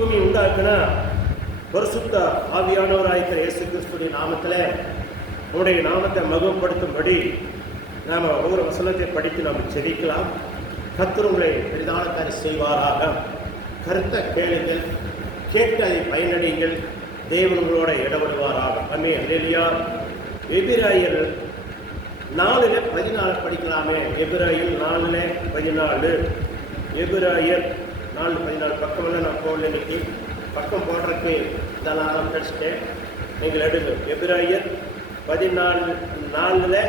பூமி உண்டாக்குன பரிசுத்த ஆவியானவராயிருக்கிற இயேசு கிறிஸ்துவின் நாமத்தில் நம்முடைய நாமத்தை மகிமைப்படுத்தும்படி நாம் ஒவ்வொரு வசனத்தை படித்து நாம் செபிக்கலாம். கர்த்தர் உங்களை பெரிதான காரியம் செய்வாராக. கருத்தை கேளுங்கள், கேட்டு அதை பயனடைங்கள். தேவன் உங்களோட இடப்படுவாராக. ஆமென். அல்லேலூயா. எபிராயர் 4:14 படிக்கலாமே. எபிராயர் 4:14. எபிராயர் 4:14 பக்கமெல்லாம் நான் போடல. இன்னைக்கு பக்கம் போடுறதுக்கு இதெல்லாம் படிச்சுட்டேன். நீங்கள் எடுங்க. எபிராயர் 4:14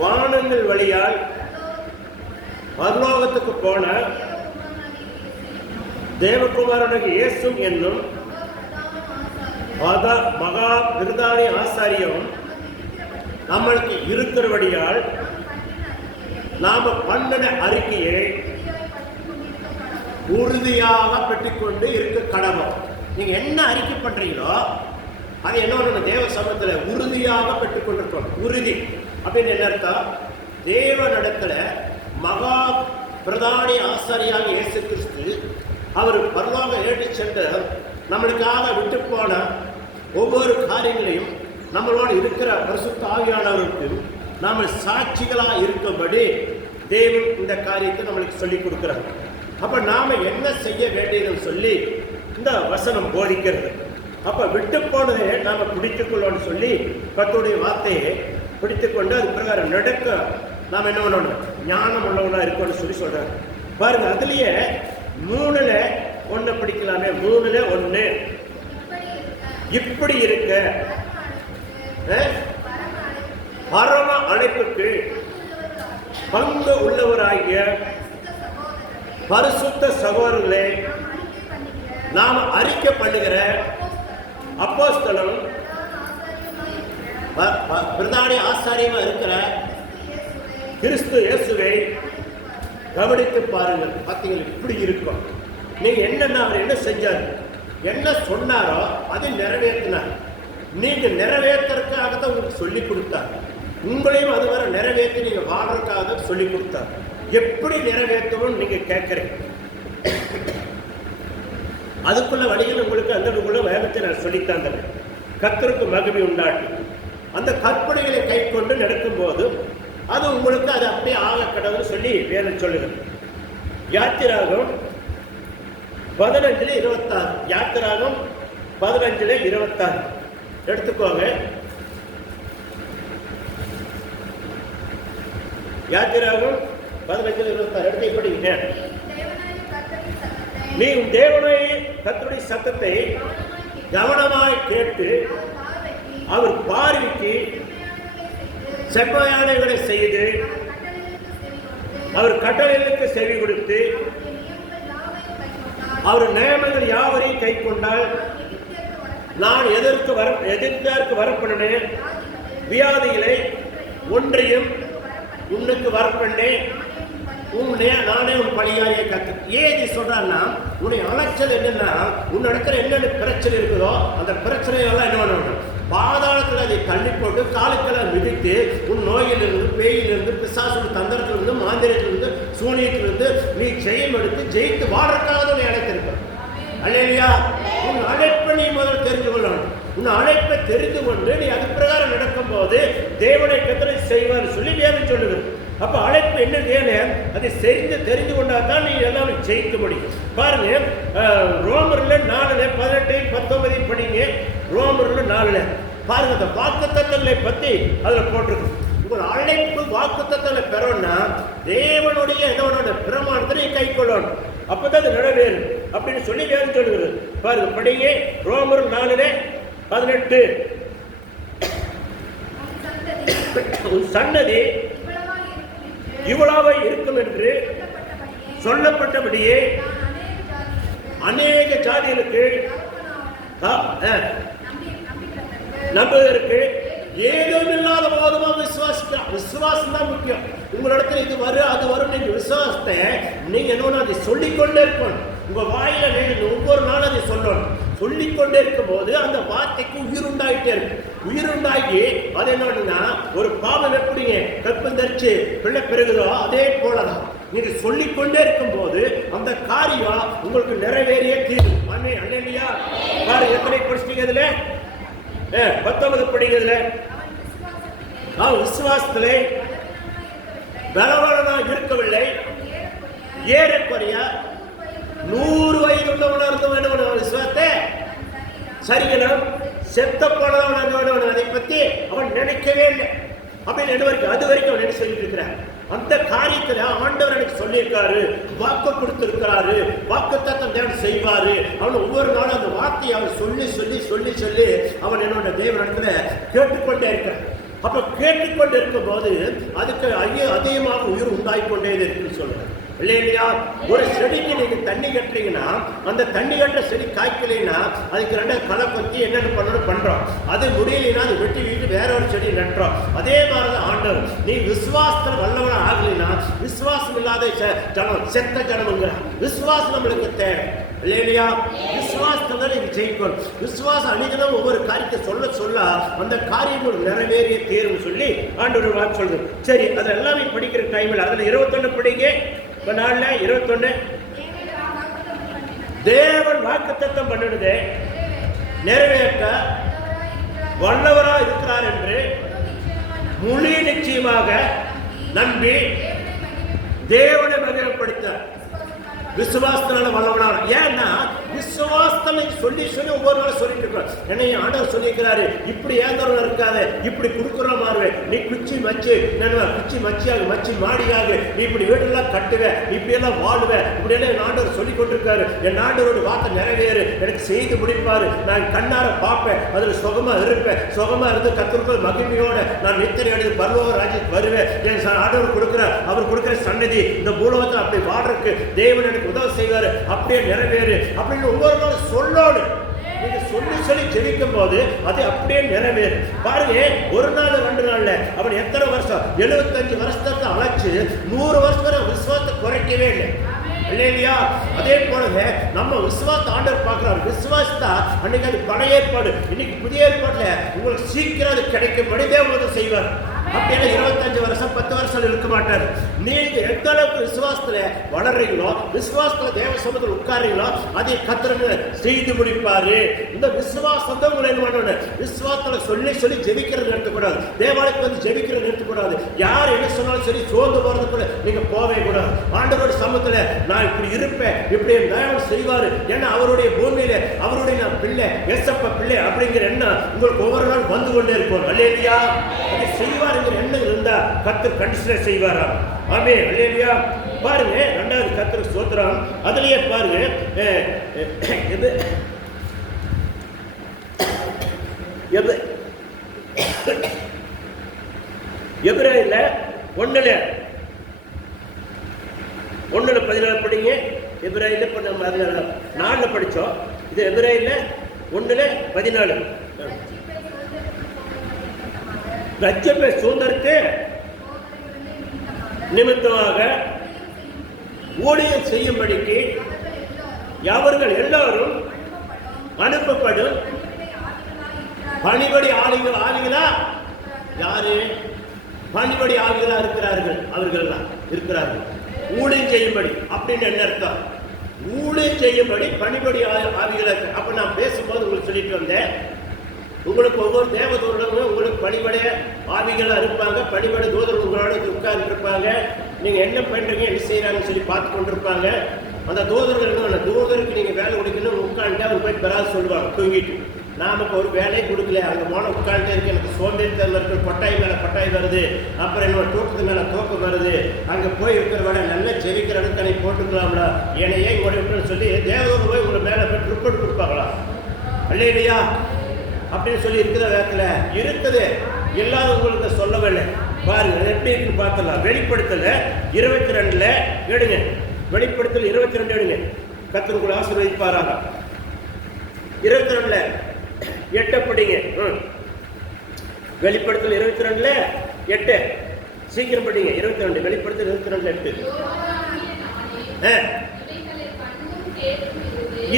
வானங்கள் வழியால் பரலோகத்துக்கு போன தேவகுமாரனுக்கு இயேசு என்னும் மகா விருதானி ஆசாரியம் நம்மளுக்கு இருக்கிறபடியால் நாம பண்ணின அறிக்கையை உறுதியாக பெற்றுக்கொண்டு இருக்க கடமை. நீங்க என்ன அறிக்கை பண்றீங்களோ அது என்ன தேவ சமூகத்தில் உறுதியாக பெற்றுக்கொண்டிருக்கோம். உறுதி அப்படின்னு என்ன அர்த்தம்? தேவனிடத்துல மகா பிரதானி ஆசாரியாக இயேசு கிறிஸ்து அவர் பரலோக ஏற்றி சென்று நம்மளுக்காக விட்டு போன ஒவ்வொரு காரியங்களையும் நம்மளோடு இருக்கிற பரிசுத்த ஆவியானவருக்கு நாம் சாட்சிகளாக இருக்கும்படி தேவன் இந்த காரியத்தை நம்மளுக்கு சொல்லிக் கொடுக்குறாங்க. அப்போ நாம் என்ன செய்ய வேண்டியதுன்னு சொல்லி இந்த வசனம் போதிக்கிறது. அப்போ விட்டு போனதை நாம் பிடித்துக்கொள்ளோன்னு சொல்லி கர்த்தருடைய வார்த்தையை பிடித்துக்கொண்டு அது பிரகாரம் நடக்க நாம் என்ன பண்ணணும்? ஞானம் உள்ளவனாக இருக்கணும்னு சொல்லி சொல்கிறாங்க. பாருங்க, அதுலேயே 3:1 படிக்கலாமே. 3:1 இப்படி இருக்க பரம அழைப்புக்கு பங்கு உள்ளவராகிய பரிசுத்த சகோதரர்களே, நாம் அறிக்கை பண்ணுகிற அப்போஸ்தலன் பிரதானி ஆசாரியமா இருக்கிற கிறிஸ்து இயேசுவை கவனித்து பாருங்கள். பார்த்தீங்கன்னா இப்படி இருக்கும். நீங்க என்னென்ன அவர் என்ன செஞ்சார், என்ன சொன்னாரோ அதை நிறைவேற்றினார். நீங்க நிறைவேற்றறதுக்காக தான் உங்களுக்கு சொல்லி கொடுத்தார். உங்களையும் அது வர நிறைவேற்றி நீங்க வாழ்றதுக்காக சொல்லி கொடுத்தார். எப்படி நிறைவேற்றணும் நீங்க கேட்கிறீங்க. அதுக்குள்ள வழிகள் உங்களுக்கு அந்த வேகத்தை நான் சொல்லித்தாங்க. கர்த்தருக்கு மகிமை உண்டாட்டி அந்த கற்பனைகளை கை கொண்டு நடக்கும் போது அது உங்களுக்கு அது அப்படியே ஆக கடவுள் சொல்லி வேதம் சொல்லுகிறது. யாத்திராகம் 15:26. யாத்திராகம் 15:26 எடுத்துக்கோங்க. யாத்திராகம் 15:26 எடுத்து படிங்க. நீ தேவனாய கர்த்தருடைய சத்தத்தை கவனமாய் கேட்டு அவர் பார்வைக்கு செவ்வாயானைகளை செய்து அவர் கட்டளைகளுக்கு செவி கொடுத்து அவர் நியமங்கள் யாவரையும் கை கொண்டால் நான் எதிர்த்தாருக்கு வரப்பண்ணேன். வியாதிகளை ஒன்றையும் உன்னுக்கு வரப்பண்ணேன். நானே உன் பணியாரியை கத்து. ஏதி சொல்றான்னா, உன்னுடைய அலைச்சல் என்னன்னா, உன் இடத்துல என்னென்ன பிரச்சனை இருக்குதோ அந்த பிரச்சனையெல்லாம் என்ன பண்ணணும்? பாதாளத்தில் அதை தள்ளி போட்டு காலுக்கெல்லாம் மிதித்து உன் நோயிலிருந்து, பேயிலிருந்து, பிசாசு தந்திரத்திலிருந்து, மாந்திரத்திலிருந்து, சூனியத்திலிருந்து நீ ஜெயம் எடுத்து ஜெயித்து வாழ்றதுக்காக உன்னை அழைத்திருக்க. அல்லேலூயா. உன் அழைப்பை நீ முதல் தெரிந்து கொள்ளணும். உன் அழைப்பை தெரிந்து கொண்டு நீ அது பிரகாரம் நடக்கும் போது தேவனை கர்த்தரை செய்வார் சொல்லி வேதம் சொல்லுகிறது. அப்ப அழைப்பு என்ன தேவன் அதை தெரிந்து கொண்டாதான் நீ எல்லாமே ஜெயிக்க முடியும். பாருங்க, ரோமர்ல 4:18-19 படிங்க. ரோமர்ல 4 பாருங்க, அந்த வாக்குத்தத்தங்களை பத்தி அதுல போட்டிருக்கு. உங்கள் அழைப்பு வாக்குத்தத்தங்களை பெறணும்னா தேவனுடைய என்னோட பிரமாணத்தை நீ கை கொள்ளணும். அப்பதான் அது நிறைவேறும் அப்படின்னு சொல்லி வேதம் சொல்லுகிறது. பாருங்க, படிங்க. ரோமர் 4:18 உன் சன்னதி இவ்வளவு இருக்கும் என்று சொல்லப்பட்டபடியே அநேக ஜாதிகளுக்கு நம்புவதற்கு ஏதும் இல்லாத போதுமா விசுவாசிக்கலாம். விசுவாசம் தான் முக்கியம். உங்களிடத்துல இது வரும் அது வரும் நீங்க விசுவாசத்தை நீங்க என்ன அதை சொல்லிக்கொண்டே இருக்கணும். உங்க வாயில நீங்க ஒவ்வொரு நாளும் அதை சொல்லணும். சொல்லிக்கொண்டே இருக்கும் போது அந்த வார்த்தைக்கு உயிர் உண்டாயிட்டே இருக்கு. உயிர் உண்டாகி அது என்னன்னா, ஒரு பாவம் எப்படிங்க கற்பம் தரிச்சு பிள்ளை பெறுகிறோ அதே போலதான் நீங்க சொல்லிக்கொண்டே இருக்கும் போது அந்த காரியம் உங்களுக்கு நிறைவேறிய தீரும். ஆமென். அல்லேலூயா. பாரு எத்தனை படிச்சீங்க இதுல? 19 படிங்க இதுல. விசுவாசத்திலே பலவானா இருக்கவில்லை, ஏறக்குறைய 100 வயது உள்ளவனா இருந்த வேண்டும். விசுவாசத்தை சரிகணும் செத்த போனவன் அதை பத்தி அவன் நினைக்கவே இல்லை அப்படின்னு அது வரைக்கும் அவன் என்ன சொல்லிட்டு இருக்கிறான். அந்த காரியத்துல ஆண்டவர் எனக்கு சொல்லியிருக்காரு, வாக்கு கொடுத்திருக்கிறாரு, வாக்கு தத்தம் தேவன் செய்வாரு. அவன் ஒவ்வொரு நாளும் அந்த வார்த்தையை அவன் சொல்லி சொல்லி சொல்லி சொல்லி அவன் என்னோட தேவனிடத்துல கேட்டுக்கொண்டே இருக்கிறான். அப்ப கேட்டுக்கொண்டு இருக்கும் போது அதுக்கு அதிகமாக உயிர் உண்டாயிக்கொண்டே இருக்குன்னு சொல்றேன் இல்லையா? ஒரு செடிக்கு நீங்க தண்ணி கட்டுறீங்கன்னா அந்த தண்ணி கட்டுற செடி காய்க்கலைன்னா அதுக்கு 2 களை கொத்தி என்னென்ன பண்ணணும் பண்றோம். அது முடியலைன்னா அது வெட்டி வீட்டு வேற ஒரு செடி நட்டுறோம். அதே மாதிரிதான் ஆண்டவர், நீ விசுவாசத்தில் வல்லவனா ஆகலைன்னா விசுவாசம் இல்லாத ஜனம் செத்த ஜனம்ங்கிறான். விசுவாசம் நம்மளுக்கு தேவை இல்லையா? விசுவாசத்தை நீங்க ஜெயிக்கணும். விசுவாசம் அணிகனும் ஒவ்வொரு காரியத்தை சொல்ல சொல்ல அந்த காரியம் நிறைவேறிய தேர்வு சொல்லி ஆண்டவர் வாக்கு சொல்றது. சரி, அது எல்லாமே படிக்கிற டைம்ல அதுல 21 படிங்க. 21 தேவன் வாக்குத்தத்தம் பண்ணினது நிறைவேற்ற வல்லவரா இருக்கிறார் என்று முழு நிச்சயமாக நம்பி தேவனை மகிமைப்படுத்தார். விசுவாசத்தினால வல்லவனான. ஏன்னா விசுவாசத்தை சொல்லி சொல்லி ஒவ்வொரு நாளும் சொல்லிட்டு இருக்கிறார். என்னை ஆண்டவர் சொல்லியிருக்கிறாரு, இப்படி ஏந்தவன் இருக்காது, இப்படி கொடுக்குற மாறுவே, நீ குச்சி மச்சி குச்சி மச்சியாக மச்சி மாடியாக நீ இப்படி வீடெல்லாம் கட்டுவ, இப்படி எல்லாம் வாழுவ, இப்படி எல்லாம் என் ஆண்டவர் சொல்லி கொண்டிருக்காரு. என் ஆண்டவரோட வார்த்தை நிறைவேறு, எனக்கு செய்து முடிப்பாரு. நான் கண்ணார பார்ப்பேன், அதுல சுகமா இருப்பேன். சுகமா இருந்து கத்திற்குள் மகிமையோட நான் நித்திரை அடைந்து பரலோக ராஜ்யத்துக்கு வருவேன். என் ஆண்டவர் கொடுக்கிறார், அவர் கொடுக்கிற சன்னதி இந்த பூலோகத்தில் அப்படி வாடுறதுக்கு தேவன் எனக்கு உதவி செய்வாரு, அப்படியே நிறைவேறு அப்படின்னு ஒவ்வொரு நாளும் சொல்லோடு நீங்க சொல்லி சொல்லி ஜெயிக்கும் போது அது அப்படியே நிறைவேறு. பாருங்க, 1 நாள் 2 நாள்ல அவன் எத்தனை வருஷம் 75 வருஷத்தை அழைச்சு 100 வருஷம் வரை விசுவாசத்தை குறைக்கவே இல்லை இல்லையா? அதே போலவே நம்ம விசுவாசத்தை ஆண்டவர் பார்க்கிறார். விசுவாசத்தா அன்னைக்கு அது பழைய ஏற்பாடு, இன்னைக்கு புதிய ஏற்பாடுல உங்களுக்கு சீக்கிரம் அது கிடைக்கும்படி தேவன் செய்வார். அப்படின்னா 25 வருஷம் 10 வருஷம் இருக்க மாட்டாரு. நீங்க எந்த அளவுக்கு விசுவாசத்துல வளர்றீங்களோ, விசுவாசத்துல தேவ சமூகத்தில் உட்கார்றீங்களோ அதை கர்த்தர் செய்து முடிப்பாரு. இந்த விசுவாசம் தான் உங்களை என்ன பண்ணணும், விசுவாசத்துல சொல்லி சொல்லி ஜெபிக்கிறது நிறுத்தக்கூடாது. தேவாலயத்துக்கு வந்து ஜெபிக்கிறது நிறுத்தக்கூடாது. யார் என்ன சொன்னாலும் சரி சோர்ந்து போறது கூட நீங்க போவே கூடாது. ஆண்டவருடைய சமூகத்துல நான் இப்படி இருப்பேன், இப்படி தயவு செய்வாரு, ஏன்னா அவருடைய பூமியில அவருடைய நான் பிள்ளை, ஏசப்பா பிள்ளை அப்படிங்கிற எண்ணம் உங்களுக்கு ஒவ்வொரு நாள் வந்து கொண்டே இருக்கும். அல்லேலூயா. அதை செய்வார் எண்ணம் இருந்தா கர்த்தர் கண்டிஷனா செய்வாரா? ஆமென். அல்லேலூயா. பாருங்க, 2வது கர்த்தர் ஸ்தோத்திரம். அதுலயே பாருங்க, எபிரேயர்ல 1:14 படிங்க. எபிரேயர்ல இப்ப நம்ம 4 படிச்சோம். இது எபிரேயர்ல 1:14 ரட்சிப்பை சுதந்திரத்தை நிமித்தமாக ஊழியம் செய்யும்படிக்கு அவர்கள் எல்லாரும் அனுப்பப்படும் பணிபடி ஆளுகளா? யாரு பணிபடி ஆளுகளா இருக்கிறார்கள்? அவர்கள் இருக்கிறார்கள் ஊழியம் செய்யும்படி. அப்படின்னு என்ன அர்த்தம்? ஊழியம் செய்யும்படி பணிபடி ஆளுகளா. அப்ப நான் பேசும்போது உங்களுக்கு சொல்லிட்டு வந்தேன், உங்களுக்கு ஒவ்வொரு தேவதூதர்களும் உங்களுக்கு பணிபட ஆவிகளா இருப்பாங்க. பணிபட தூதர்கள் உங்களோட உட்கார்ந்து இருப்பாங்க. நீங்க என்ன பண்றீங்க, என்ன செய்யறாங்கன்னு சொல்லி பார்த்து கொண்டிருப்பாங்க. அந்த தூதர்கள் தூதருக்கு நீங்க வேலை கொடுக்கணும், உட்காந்துட்டு அவங்க போய் பெறாது சொல்லுவாங்க தூங்கிட்டு. நமக்கு ஒரு வேலையை கொடுக்கல, அங்கே போன உட்காந்துட்டே இருக்கு, எனக்கு சோம்பேறித்தனம் இருக்கு, கொட்டாய் மேலே கொட்டாய் வருது, அப்புறம் என்னோட தூக்கத்து மேலே தூக்கம் வருது, அங்கே போய் இருக்கிற வேலை நல்லா செவிக்கிற இடத்துல நீ போட்டுக்கலாம்ல, என்னையே இங்கே விட்டுன்னு சொல்லி தேவதூதர் போய் உங்களை மேலே போய் ரிப்போர்ட் கொடுப்பாங்களா? இல்லையா? அப்படின்னு சொல்லி இருக்கிற வேகத்தில் இருக்குது. எல்லாரும் உங்களுக்கு சொல்லவில்லை. பாருங்க எப்படி இருக்குன்னு பார்த்தலாம். வெளிப்படுத்தல 22 எடுங்க. வெளிப்படுத்தல் 22 எடுங்க. கர்த்தர் உங்களை ஆசீர்வதிப்பாராக. 22 8 படிங்க. வெளிப்படுத்தல் 22 8 சீக்கிரம் படிங்க. 22 வெளிப்படுத்தல் 22 8.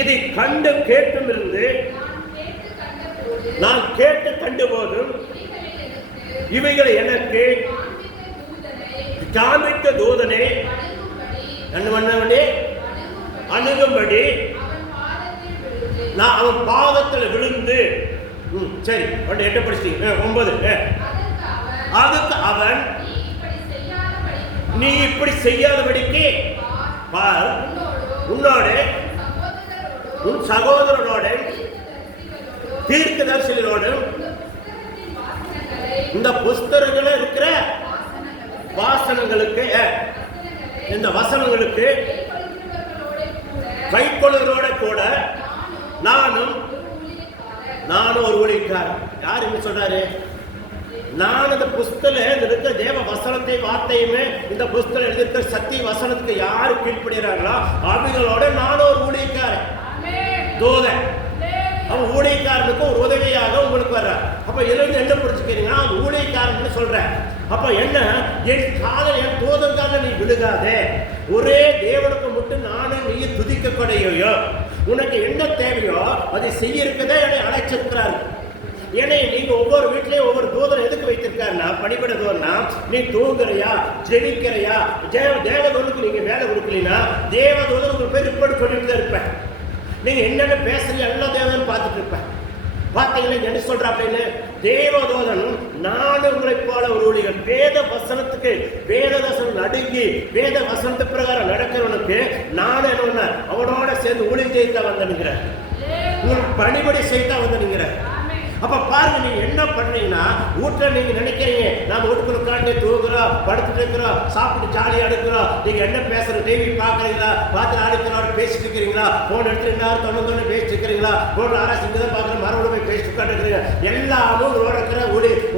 இதை கண்டு கேட்டும் இருந்து நான் கேட்டு கண்டு போதும் இவைகளை எனக்கு காமித்த தூதனை என்ன பண்ண வேண்டி? அணுகும்படி நான் அவன் பாதத்தில் விழுந்து. சரி, 8 படிச்சிட்டீங்க. 9. அதுக்கு அவன், நீ இப்படி செய்யாதபடிக்கு பார், உன்னோட உன் சகோதரனோட தீர்க்கதரிசிகளோடு இந்த புஸ்தகங்கள இருக்கிற வாசனங்களுக்கு, இந்த வசனங்களுக்கு கைக்கொள்ளுகிறோட கூட நானும் ஒரு ஊழியக்காரன். யார் என்ன சொல்றாரு? நான் இந்த புஸ்தகம் இருக்கிற தேவ வசனத்தை வார்த்தையுமே இந்த புஸ்தகம் எழுதியிருக்கிற சத்திய வசனத்துக்கு யாரு கீழ்படுகிறார்களோ அவங்களோட நானும் ஒரு ஊழியக்காரன், தூதன். அவன் ஊழியக்காரனுக்கு ஒரு உதவியாக உங்களுக்கு வர்ற. அப்ப இருந்து என்ன புரிஞ்சுக்கிறீங்கன்னா ஊழியக்காரன் சொல்றேன். அப்ப என்ன, என் காதல் என் தூதற்காக நீ விழுகாதே, ஒரே தேவனுக்கு மட்டும் நானும் நீ துதிக்கக்கூடையோ, உனக்கு என்ன தேவையோ அதை செய்ய இருக்கதே என்னை அழைச்சிருக்கிறாரு. ஏன்னா நீங்க ஒவ்வொரு வீட்லயும் ஒவ்வொரு தூதரை எதுக்கு வைத்திருக்காருன்னா, பணிபட தூதர்னா நீ தூங்குறியா, ஜெபிக்கிறையா, தேவதூதனுக்கு நீங்க வேலை கொடுக்கலீங்கன்னா தேவதூதன் உங்களுக்கு பேர் ரிப்போர்ட் சொல்லிட்டு தான் இருப்பேன். நீங்க என்னென்ன பேசுறீங்க எல்லா தேவனும் பார்த்துட்டு இருப்பேன். பார்த்தீங்கன்னா என்ன சொல்ற அப்படின்னு, தேவதூதன் நான் உங்களை போல ஒரு ஊழியன், வேத வசனத்துக்கு வேத வசனம் நடுங்கி வேத வசனத்து பிரகாரம் நடக்கிறவனுக்கு நான் என்ன அவனோட சேர்ந்து ஊழியம் செய்தா வந்தனுங்கிற, உங்களுக்கு பணிபடி செய்தா வந்தனுங்கிற. அப்ப பாருங்க, நீங்க என்ன பண்றீங்கன்னா வீட்டுல நீங்க நினைக்கிறீங்க நாம வீட்டுக்குள்ள உட்காந்து தூங்குறோம், படுத்துட்டு இருக்கிறோம், சாப்பிட்டு ஜாலியா எடுக்கிறோம். நீங்க என்ன பேசுற, டிவி பாக்குறீங்களா, பார்த்து ஆடிக்கிறோம், பேசிட்டு இருக்கிறீங்களா, போன் எடுத்து தொண்ணு பேசிட்டு இருக்கிறீங்களா, போன் ஆராய்ச்சி தான் பாக்குற மறுபடியும் போய் பேசிட்டு உட்காந்துருக்கிறீங்க. எல்லாமும் இருக்கிற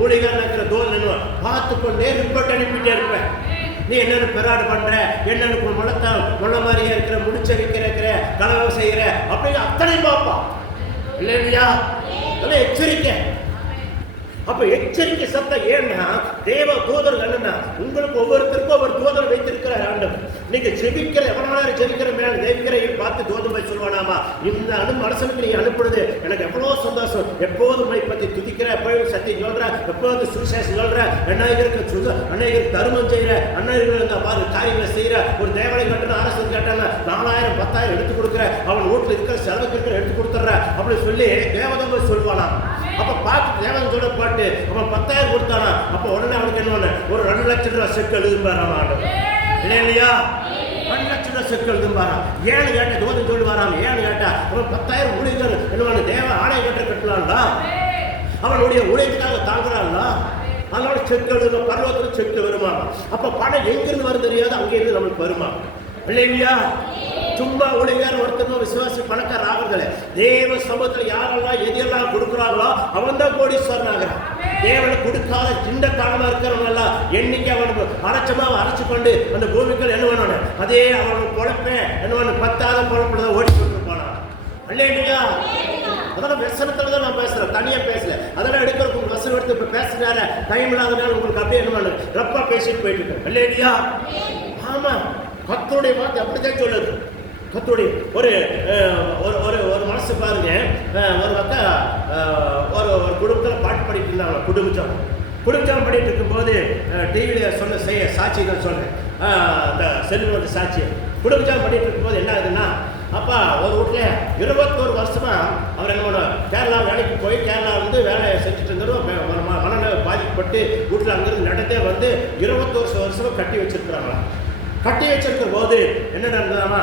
ஊழியர்கள் இருக்கிற தோல் நின்னுவோம் பார்த்து கொண்டே ரிப்போர்ட் அனுப்பிட்டே இருப்பேன். நீ என்னென்ன பெராடு பண்ற, என்னென்ன முள்ள மாதிரியே இருக்கிற, முடிச்ச வைக்கிற, கலவை செய்யற அப்படின்னு அத்தனை பார்ப்பான் இல்லையா? எச்சரிக்கை. அப்ப எச்சரிக்கை சத்தம். ஏன்னா தேவ தூதர்கள் என்ன, உங்களுக்கு ஒவ்வொருத்தருக்கும் ஒவ்வொரு தூதர் வைத்திருக்கிறார் ஆண்டவர். நீங்க ஜெபிக்கிற எவ்வளவு ஜெபிக்கிற மேல தேவிக்கிறையில் பார்த்து தூதர் போய் சொல்வானாமா, இந்த மனுஷனுக்கு நீ அனுப்புறது எனக்கு எவ்வளவு சந்தோஷம், எப்போதும் பத்தி துதிக்கிற, எப்போதும் சத்தியம் சொல்ற, எப்போது சுவிசேஷம் சொல்ற, அன்னைக்கு தருமம் செய்யற, அன்னைக்கு இந்த மாதிரி காரியங்களை செய்யற, ஒரு தேவாலயம் கட்டணும் அரசு கேட்டாங்க 4000 10,000 எடுத்து கொடுக்குற, அவன் வீட்டுல இருக்கிற செலவுக்கு இருக்கிற எடுத்து கொடுத்துட்ற அப்படின்னு சொல்லி தேவதம் சொல்வானா. அப்ப பார்த்து தேவன் சொல்ல பாட்டு அவன் 10,000 கொடுத்தானா, அப்ப உடனே அவனுக்கு என்ன ஒரு 2 லட்சம் ரூபாய் செக் எழுதும்பாரு அவன் இல்லையா? 2 லட்சம் ரூபாய் செக் எழுதும்பாரா. ஏன்னு கேட்ட தோதம் சொல்லுவாராம். ஏன்னு கேட்டா அவன் 10,000 ஊழியர்கள் என்ன தேவ ஆலய கட்டலாம்டா, அவனுடைய ஊழியத்துக்காக தாங்குறாங்களா, அதனால செக் எழுதுமா, பருவத்துல செக் வருமா. அப்ப பணம் எங்கிருந்து வரும் தெரியாது, அங்கிருந்து நம்மளுக்கு வருமா இல்லையா? சும்மா ஊழியர் ஒருத்தர் விசுவாசி பணக்கார ஆகுறதுல தேவ சமூகத்தில் யாரெல்லாம் எதையெல்லாம் கொடுக்குறாங்களோ அவன் தான் கோடீஸ்வரன் ஆகிறான். தேவனை கொடுக்காத சின்ன தானமா இருக்கிறவங்க எல்லாம் என்னைக்கு அவனுக்கு அரைச்சமா அரைச்சு கொண்டு அந்த பூமிகள் என்ன பண்ணணும், அதே அவனுக்கு பொழப்பேன் என்ன பண்ண 10,000 பொழப்புதான் ஓடி கொடுத்துருப்பானா இல்லையா? அதெல்லாம் வெசனத்துல தான் நான் பேசுறேன், தனியா பேசல. அதெல்லாம் எடுக்கிறதுக்கு வசனம் எடுத்து இப்ப பேசுறாரு, டைம் இல்லாதனால உங்களுக்கு அப்படியே என்ன பண்ணு ரப்பா பேசிட்டு போயிட்டு இருக்கேன் இல்லையா? ஆமா, கர்த்தருடைய வார்த்தை அப்படித்தான் சொல்லுது. கர்த்தருடைய ஒரு மனசு பாருங்க. ஒரு பக்கம் ஒரு குடும்பத்தில் பாட்டு படிட்டு இருந்தாங்க. குடும்பம் படிட்டு இருக்கும்போது டிவியில சொன்ன சாட்சி தான் சொன்னேன், அந்த செல்வனோட சாட்சி. குடும்பம் படிட்டு இருக்கும்போது என்ன ஆகுதுன்னா, அப்பா ஒரு வீட்டில் 21 வருஷமா அவர் என்ன பண்ண கேரளா வேலைக்கு போய் கேரளா வந்து வேலையை செஞ்சுட்டு இருந்தாலும் மனநல பாதிக்கப்பட்டு வீட்டில் அங்கிருந்து நடந்தே வந்து 21 வருஷமா கட்டி வச்சிருக்கிறாங்களா. கட்டி வச்சிருக்கிற போது என்ன நடந்ததாமா,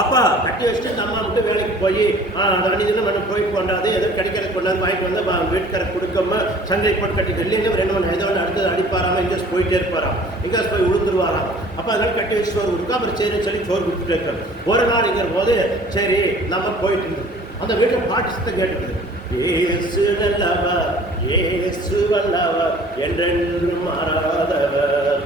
அப்பா கட்டி வச்சுட்டு இந்த அம்மா மட்டும் வேலைக்கு போய் அந்த அணிதினம் என்ன போய் கொண்டாது எதுவும் கிடைக்கிறது கொண்டாந்து வாங்கிட்டு வந்து வீட்டுக்கார கொடுக்காம சந்தை போட்டு கட்டி இல்லைன்னு 2 மணி ஏதோ அடுத்தது அடிப்பாராம எங்கேயாச்சும் போயிட்டே இருப்பாராம், எங்கேயாச்சும் போய் விழுந்துருவாராம். அப்போ அதனால கட்டி வச்சு சோறு கொடுத்தா அப்புறம் சரின்னு சொல்லி சோறு கொடுத்துட்டு இருக்காரு. ஒரு நாள்ங்கிற போது சரி நம்ம போயிட்டு இருந்தோம். அந்த வீட்டில் பாட்டு சத்தம் கேட்டுருக்குது, ஏசு நல்லவர் ஏசு வல்லவர் என்றென்று மாறாதவர்,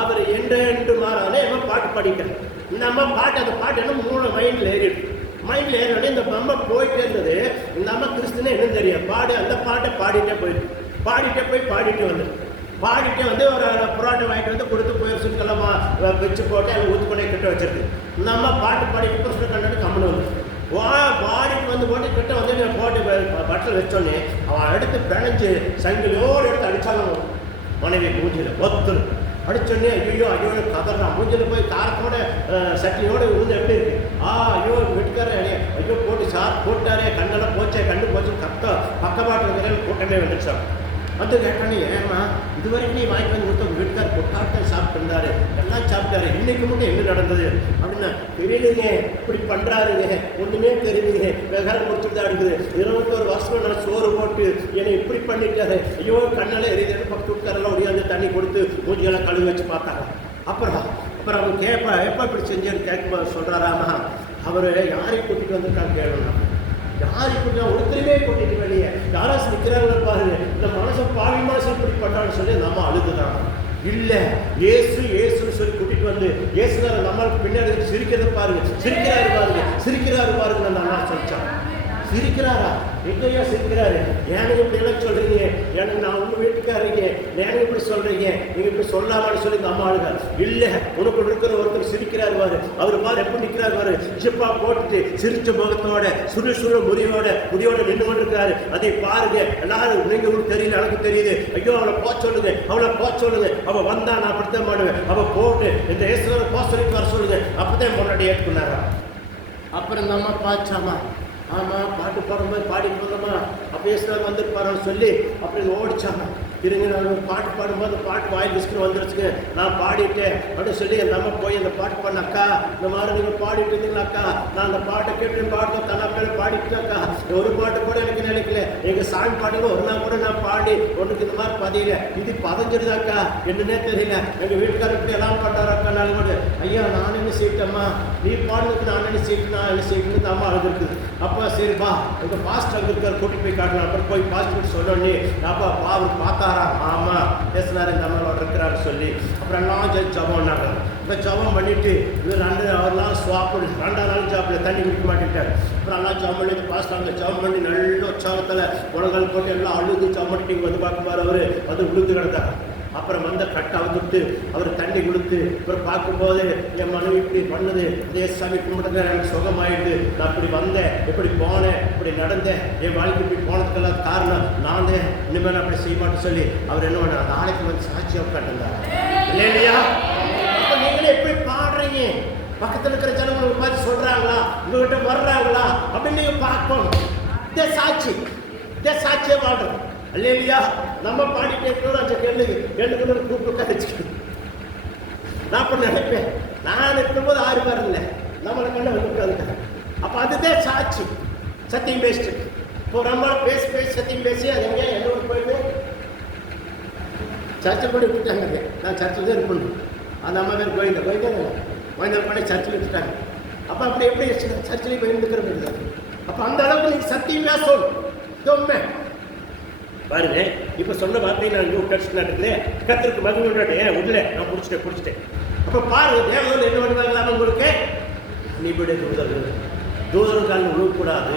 அவர் என்றென்று மாறாதே நம்ம பாட்டு படிக்கிறோம். இந்த அம்மா பாட்டு அந்த பாட்டு என்ன 3 மைண்டில் ஏறிடுது. மைண்டில் ஏறினோடனே இந்த அம்மா போயிட்டே இருந்தது. இந்த அம்மா கிறிஸ்துன்னு என்ன தெரியும், அந்த பாட்டை பாடிட்டே போயிட்டு பாடிட்டே வந்து ஒரு புரோட்டை வாங்கிட்டு வந்து கொடுத்து போயிடுச்சுன்னு கிளம்பா வச்சு போட்டு அதை ஊத்துக்கொண்டே கிட்ட வச்சிருக்கு. இந்த அம்மா பாட்டு பாடிட்டு கிறிஸ்துவ கண்டாட்டு கம்மனு வந்து பாடிட்டு வந்து போட்டு கிட்ட வந்து போட்டு பட்டில் வச்சோன்னே அவன் எடுத்து பிணைஞ்சு சங்கிலியோடு எடுத்து அடிச்சாலும் மனைவி மூஞ்சியில் ஒத்துரு. அடிச்சோடனே ஐயோ ஐயோ கதறான். மூஞ்சில் போய் காரத்தோட சட்னியோட விழுந்து எப்படி இருக்கு? ஐயோ வீட்டுக்காரன் ஐயோ போட்டு சார் போட்டாரே, கண்ணெல்லாம் போச்சே, கண்ணு போச்சு, பக்கமாட்டு கூட்டமே வந்துடுச்சான். வந்து கேட்டானே, ஏமா இது வரைக்கும் நீ வாங்கி வந்து கொடுத்த வீட்டுக்கார் பொட்டாட்டம் சாப்பிட்டு இருந்தாரு, எல்லாம் சாப்பிட்டாரு, இன்னைக்கு மட்டும் என்ன நடந்தது அப்படின்னா, தெரியலைங்க இப்படி பண்ணுறாருங்க, ஒன்றுமே தெரியலைங்க, வெகாரம் முடிச்சுட்டு தான் இருக்குது, 21 வருஷம் நான் சோறு போட்டு என்னை இப்படி பண்ணிட்டாரு, ஐயோ கண்ணெல்லாம் எரியுது. பக்கத்து வீட்டுக்காரெல்லாம் ஒடியாந்து தண்ணி கொடுத்து மூஞ்சியெல்லாம் கழுவி வச்சு பார்த்தாங்க. அப்புறம் அவங்க கேட்பா, எப்போ இப்படி செஞ்சேன்னு கேட்கும்போது சொல்கிறாராமா, அவர் யாரையும் கூட்டிகிட்டு வந்துட்டாங்க கேட்கணும். யார் இப்படி ஒருத்தருமே கூட்டிட்டு வெளியே யாராச்சும் நிற்கிறாங்க பாருங்க, இந்த மனசை பாவி மனசு இப்படி பண்ணான்னு சொல்லி நம்ம அழுதுதான். இல்லை ஏசு ஏசுன்னு சொல்லி கூட்டிட்டு வந்து ஏசுனார நம்மளுக்கு பின்னாடி சிரிக்கிறத பாருங்க, சிரிக்கிறாரு பாருங்க அந்த அண்ணா சொல்லிச்சான். சிரிக்கிறாரா? எங்கேயா சிரிக்கிறாரு? ஏனுங்க இப்படி எல்லாம் சொல்றீங்க? எனக்கு நான் உங்க வீட்டுக்காரீங்க, ஏனுங்க இப்படி சொல்றீங்க? நீங்க இப்படி சொல்லாமான்னு சொல்லி அம்மா அழுக. இல்ல உனக்கு இருக்கிற ஒருத்தர் சிரிக்கிறாரு பாரு, அவர் பாரு எப்படி நிற்கிறாரு பாரு, ஜிப்பா போட்டுட்டு சிரிச்ச முகத்தோட சுறு முடியோட நின்று கொண்டிருக்காரு. அதை பாருங்க எல்லாரும். நீங்க உங்களுக்கு தெரியல, எனக்கு தெரியுது. ஐயோ அவளை போ சொல்லுங்க, அவ வந்தா நான் அப்படித்தான் பண்ணுவேன், அவ போட்டு இந்த ஏசுவரை போ சொல்லி வர சொல்லுங்க, அப்படித்தான் முன்னாடி ஏற்றுக்குனாரா. அப்புறம் இந்த அம்மா பாச்சாமா, ஆமாம் பாட்டு பாடும்போது பாடிட்டு வந்தோமா, அப்படியே சார் வந்துருப்பாருன்னு சொல்லி அப்படி ஓடிச்சாங்க. இருங்க நான் பாட்டு பாடும்போது பாட்டு வாயில் விஸ்கிட்டு வந்துருச்சுங்க, நான் பாடிட்டேன் அப்படின்னு சொல்லி என் நம்ம போய் அந்த பாட்டு பண்ணாக்கா, இந்த மாதிரி நீங்கள் பாடிட்டு இருந்தீங்களாக்கா, நான் அந்த பாட்டை கேட்டு பாட்டு தன்னா பேர் பாடிட்டுனாக்கா, ஒரு பாட்டு கூட எனக்கு நினைக்கல, எங்கள் சாமி பாட்டுங்க ஒரு நாள் கூட நான் பாடி ஒன்றுக்கு இந்த மாதிரி பதியல, இது பதிஞ்சிருதாக்கா என்னன்னே தெரியல, எங்கள் வீட்டுக்காரருக்கு எல்லாம் பண்ணாராக்கா. நாலு கூட ஐயா நான் என்ன செய்யிட்டேம்மா, நீ பாடுறதுக்கு நான் என்ன செய்யணும்னு அம்மா அழுதுருக்குது. அப்போ சரிப்பா எங்கள் பாஸ்ட் அங்கே இருக்கார், கூட்டிட்டு போய் காட்டணும். அப்புறம் போய் பாஸ்ட் சொல்லி அப்பா அவர் பார்த்தா ஆமா பேசினாரு இந்த அம்மாவோட இருக்கிறாரு சொல்லி அப்புறம் எல்லாம் ஜபம்னாங்க. இப்போ ஜபம் பண்ணிட்டு இவர் அவர்லாம் சாப்பிடு 2 நாள் சாப்பிட தண்ணி குடிக்க மாட்டேட்டார். அப்புறம் எல்லாம் ஜபம் பண்ணி பாஸ்ட் அங்கே ஜபம் பண்ணி நல்ல உற்சாகத்தில் முழங்கால் போட்டு எல்லாம் அழுது ஜபம் பண்ணிட்டு வந்து பார்க்கும்போது அவர் வந்து விழுந்து கிடந்தார். அப்புறம் வந்த கட்டை அவுத்துட்டு அவர் தண்ணி கொடுத்து அப்புறம் பார்க்கும்போது என் மனைவி இப்படி பண்ணுது, அதே சாமி கும்பிட்டு எனக்கு சுகமாயிடுது, நான் இப்படி வந்தேன், இப்படி போனேன், இப்படி நடந்தேன், என் வாழ்க்கை இப்படி போனதுக்கெல்லாம் காரணம் நான் தான், இனிமேல் அப்படி செய்ய மாட்டேன்னு சொல்லி அவர் என்ன பண்ண நாளைக்கு வந்து சாட்சியாக உட்காந்துருந்தார். இல்லையா? அப்போ நீங்களே எப்படி பாடுறீங்க, பக்கத்தில் இருக்கிற ஜனங்களை பார்த்து சொல்றாங்களா, உங்ககிட்ட வர்றாங்களா அப்படின்னு நீங்க பார்க்கணும். இதே சாட்சியை பாடுறோம் இல்லையா? நம்ம பாடிட்டே இருக்கணும். அந்த கேள்வி கூப்பிட்டு உட்காந்துச்சுக்கணும். நான் அப்ப நினைப்பேன், நான் இருக்கும்போது 6 பேர் இல்லை, நம்மளை கண்ண உட்காந்துட்டேன். அப்போ அதுதான் சாட்சி. சத்தியம் பேசிட்டு இப்போ நம்ம பேசி சத்தியம் பேசி அது எங்கே என்ன போயிட்டு சர்ச்சை பண்ணி விட்டுட்டாங்க. நான் சர்ச்சில் தான் இருக்கணும். அந்த அம்மா பேர் கோயந்தா பண்ணி சர்ச்சில் விட்டுட்டாங்க. அப்போ அப்படி எப்படி சர்ச்சில் போய் இருந்துக்கிற முடியாது. அப்போ அந்த அளவுக்கு நீங்கள் சத்தியம் பேசணும். இது உண்மை பாருங்க. இப்போ சொன்ன வார்த்தையை நான் இங்கே கடிச்சுட்டு கத்திற்கு மகிழ்ச்சி விடல, நான் பிடிச்சிட்டேன். அப்போ பாருங்க தேவதூர் என்ன பண்ணுவாங்களா உங்களுக்கு, நீபுடைய தூதரும் காலில் விழுவக்கூடாது,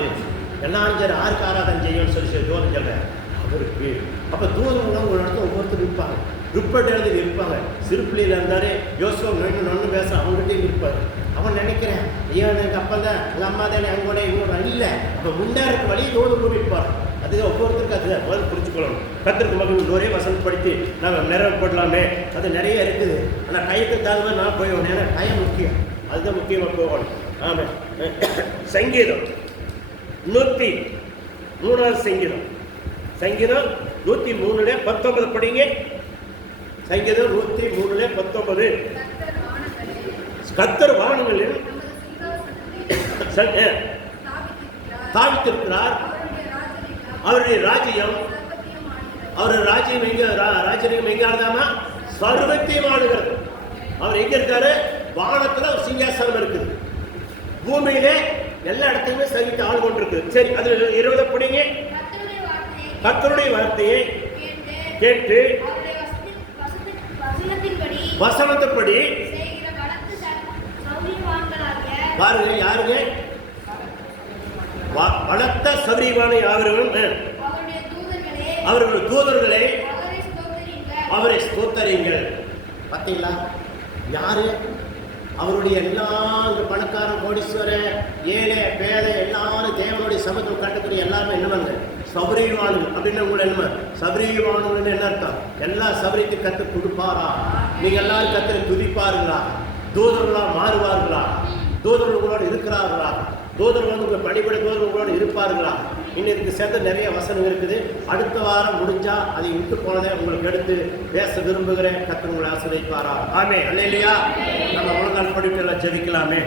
எல்லாம் சரி 6 ஆராதனை செய்யணும்னு சொல்லி தூரம் சொல்கிறேன் அவருக்கு. அப்போ தூதம்லாம் ஒரு இடத்துல ஒவ்வொருத்தரும் இருப்பாங்க, ரிப்போர்ட் எழுதி இருப்பாங்க. சிறுப்பிள்ளையில் இருந்தாரு யோசுவா நொன்று பேச அவங்ககிட்டையும் இருப்பார். அவன் நினைக்கிறேன் ஐயா எங்கள் அப்பா தான் எங்கள் அம்மா தானே அங்கோட இவங்களோட இல்லை, அப்போ முன்னேறக்கு வழி தூதம் கூட்டியிருப்பார். அதுதான் ஒவ்வொருத்தருக்கு அது முதல்ல புரிஞ்சுக்கொள்ளணும். கத்திற்கு மகிழ்ச்சி ஒரே வசனம் படித்து நாங்கள் நிறைவேற்றலாமே, அது நிறைய இருக்குது. ஆனால் டைத்துக்கு தகுந்த நான் போயிடுவோம், ஏன்னா டைம் முக்கியம், அதுதான் முக்கியமாக போகணும். ஆமாம். சங்கீதம் 103 சங்கீதம் 103:19 படிங்க. சங்கீதம் 103:19 கர்த்தர் வானங்களில் தாவித்திருக்கிறார், அவருடைய ராஜ்யம் எங்க ஆடுதாமா, சர்வத்தையும் ஆடுகிறது. அவர் எங்க இருக்காரு, வானத்துல ஒரு சிங்காசனம் இருக்குது, பூமியிலே எல்லா இடத்துலையுமே சகித்து ஆள் கொண்டிருக்கு. சரி, அது 20 படிங்க. கர்த்தருடைய வார்த்தையை கேட்டு வசனத்தின்படி பாருங்க, யாருங்க பலத்த சௌரியமான யாவரும் அவர்கள் தூதர்களே அவரை ஸ்தோத்தரியுங்கள். பார்த்தீங்களா? யாரு அவருடைய எல்லா பணக்காரன் கோடீஸ்வரர் ஏழை பேதை எல்லாரும் தேவனுடைய சமத்துவம் கட்டக்கூடிய எல்லாருமே என்னவாங்க சபரிவானுகள் அப்படின்னு உங்களை என்ன சபரிவானுகள் என்ன அர்த்தம்? எல்லா சபரிக்கு கத்தர் கொடுப்பாரா? நீங்க எல்லாரும் கத்தரை துதிப்பாருங்களா? தூதர்களா மாறுவார்களா? தூதர்கள் உங்களோடு இருக்கிறார்களா? தூதர்கள் உங்கள் பணிபட தூதர்கள் உங்களோடு இருப்பார்களா? இன்னைக்கு சேர்ந்த நிறைய வசனம் இருக்குது. அடுத்த வாரம் முடிஞ்சா அதை விட்டு போனதை உங்களுக்கு எடுத்து பேச விரும்புகிறேன். கத்தர் உங்களை ஆசீர்வதிப்பாரா? ஆமே. அல்லேலூயா. நம்ம முழங்கால் படிப்பு எல்லாம் ஜெபிக்கலாமே.